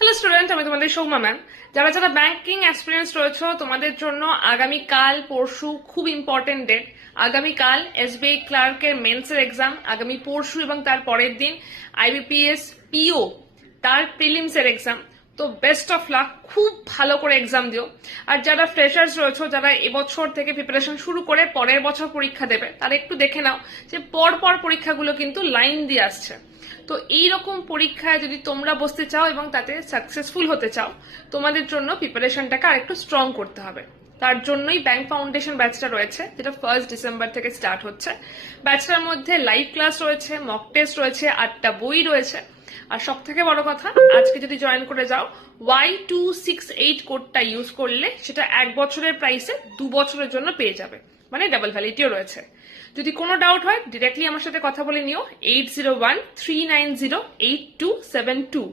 Hello student, আমি তোমাদের Soumya ma'am. যারা যারা ব্যাংকিং এক্সপিরিয়েন্স রয়েছে তোমাদের জন্য আগামীকাল পরশু খুব ইম্পর্টেন্ট ডেট। আগামীকাল এসবিআই ক্লার্কের মেন্সের এক্সাম, আগামী পরশু এবং তার পরের দিন আইবিপিএস পিও তার প্রিলিমসের এক্সাম। তো বেস্ট অফ লাক, খুব ভালো করে এক্সাম দিও। আর যারা ফ্রেশার্স রয়েছে, যারা এবছর থেকে প্রিপারেশন শুরু করে পরের বছর পরীক্ষা দেবে, তারা একটু দেখে নাও যে পর পরীক্ষাগুলো কিন্তু লাইন দিয়ে আসছে। তো এইরকম পরীক্ষায় যদি তোমরা বসতে চাও এবং তাতে সাকসেসফুল হতে চাও, তোমাদের জন্য প্রিপারেশনটাকে আরেকটু স্ট্রং করতে হবে। তার জন্যই ব্যাংক ফাউন্ডেশন ব্যাচটা রয়েছে, যেটা 1 ডিসেম্বর থেকে স্টার্ট হচ্ছে। ব্যাচটার মধ্যে লাইভ ক্লাস রয়েছে, মক টেস্ট রয়েছে, 8টা বই রয়েছে। আর সব থেকে বড় কথা, আজকে যদি জয়েন করে যাও, Y268 কোডটা ইউজ করলে সেটা 1 বছরের প্রাইসে 2 বছরের জন্য পেয়ে যাবে, মানে ডাবল ভ্যালিডিটিও রয়েছে। যদি কোনো ডাউট হয় ডিরেক্টলি আমার সাথে কথা বলে নিও 8013908272।